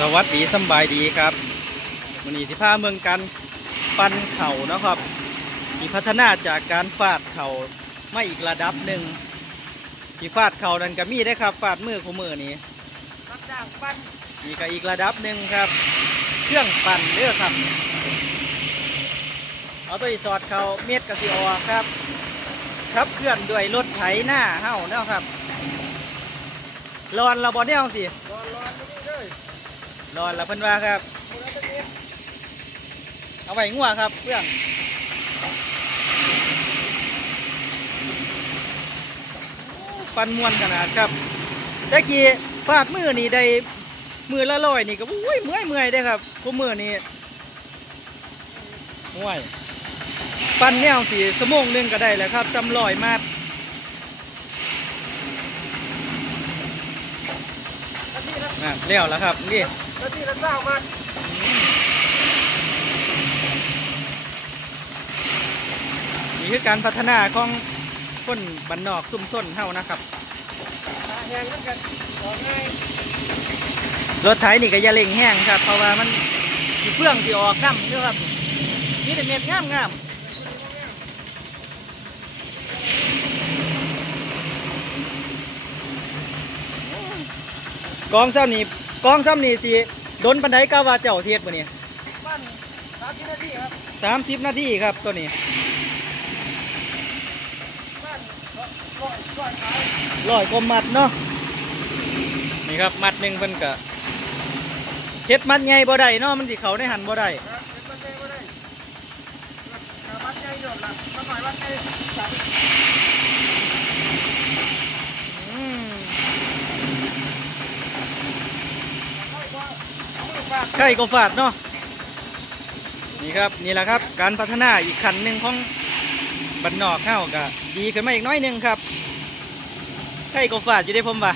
สวัสดีสบายดีครับวันนี้ที่พาเมืองกันปันเข่านะครับมีพัฒนาจากการฟาดเข่าไม่อีกระดับหนึ่งที่ฟาดเข่านั้นก็มีได้ครับฟาดมือคู่มือนี้รับจ้างปั้นนี่ก็อีกระดับหนึ่งครับ เครื่องปั่นเด้อครับเอาตัวอีสอดเข่าเม็ดกระสีออครับครับเคลื่อนด้วยรถไถหน้าเฮ้าเนาะครับรอนเราบอเนี่ยสิ ร้อนร้อนนี่เลย รอนเราเพิ่นว่าครับ เอาไว้งัวครับเพื่อนปันมวนขนาดครับตะกี้ฟาดมือนี่ได้มือละร้อยนี่ก็อุ้ยเมื่อยเมื่อยได้ครับพวกมือนี่ห่วยปันแนวสีสมงหนึงก็ได้แล้วครับจำลอยมาดนาทีละอะเลี้ยวแล้วครับนี่ นาทีละเศร้ามันนี่คือการพัฒนาของคนบ้านนอกซุ่มส้นเฮานะครับตาแห้งแล้วกันของ่ายรถไถนี่ก็อย่าเร่งแห้งครับ เพราะว่ามันสิเฟื่องสิออกน้ำเด้อครับนี่แต่เม็ดงามงามกองซ้ำนี่ กองซ้ำนี่สิโดนปันไดก้าวาเจ้าเทียดบ่เนี่ปั้นสามสิบนาทีครับสามสิบนาทีครับตัวนี้ปั้นร้อยร้อยขายร้อยกว่ามัดเนาะนี่ครับมัดหนึ่งเพิ่นก็เฮ็ดมัดใหญ่บ่ได้เนาะมันสิเข้าในหันบ่ได้ครับเป็นปันใจก็ได้วัดใจโดดละมาหน่อยวัดใจสามอืม ร้อยกว่าเอามือฟาด ใช่ก็ฝาดเนาะนี่ครับนี่แหละครับ การพัฒนาอีกขั้นหนึ่งของบันนอกเข้ากะดีขึ้นมาอีกน้อยหนึงครับใช่ก็ฝาดอยู่ได้ผมว่า